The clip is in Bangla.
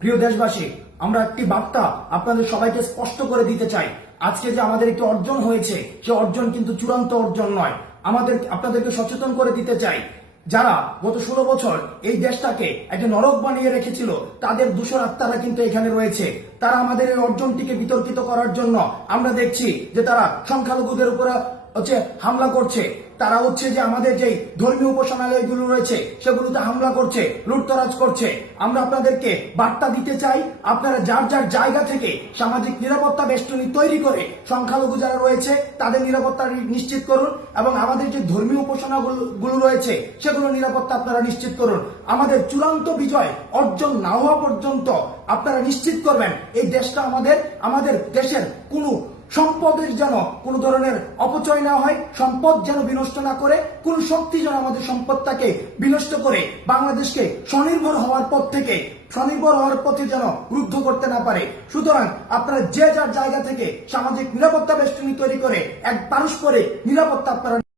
প্রিয় দেশবাসী, আমরা একটি বার্তা আপনাদের সবাইকে স্পষ্ট করে দিতে চাই। আজকে যে আমাদের একটি অর্জন হয়েছে, সে অর্জন কিন্তু চূড়ান্ত অর্জন নয়। আমাদের, আপনাদেরকে সচেতন করে দিতে চাই। যারা গত ষোলো বছর এই দেশটাকে একটা নরক বানিয়ে রেখেছিল, তাদের দূষর আত্মারা কিন্তু এখানে রয়েছে। তারা আমাদের এই অর্জনটিকে বিতর্কিত করার জন্য আমরা দেখছি যে তারা সংখ্যালঘুদের উপরে হচ্ছে হামলা করছে। তারা হচ্ছে যে আমাদের যে ধর্মীয় উপাসনালয়গুলো রয়েছে, সেগুলোতে হামলা করছে, লুটতরাজ করছে। আমরা আপনাদেরকে বার্তা দিতে চাই, আপনারা যার যার জায়গা থেকে সামাজিক নিরাপত্তা বেষ্টনী তৈরি করে সংখ্যালঘু যারা রয়েছে, তাদের নিরাপত্তা নিশ্চিত করুন এবং আমাদের যে ধর্মীয় উপাসনাগুলো গুলো রয়েছে, সেগুলো নিরাপত্তা আপনারা নিশ্চিত করুন। আমাদের চূড়ান্ত বিজয় অর্জন না হওয়া পর্যন্ত আপনারা নিশ্চিত করবেন। এই দেশটা আমাদের আমাদের দেশের কোনো সম্পদের যেন কোন ধরনের অপচয় না হয়, সম্পদ যেন বিনষ্ট না করে, কোন শক্তি যেন আমাদের সম্পদটাকে বিনষ্ট করে, বাংলাদেশকে স্বনির্ভর হওয়ার পর থেকে, স্বনির্ভর হওয়ার পথে যেন রুদ্ধ করতে না পারে। সুতরাং আপনারা যে যার জায়গা থেকে সামাজিক নিরাপত্তা বেষ্টনী তৈরি করে এক পারস্পরিক নিরাপত্তা আপনারা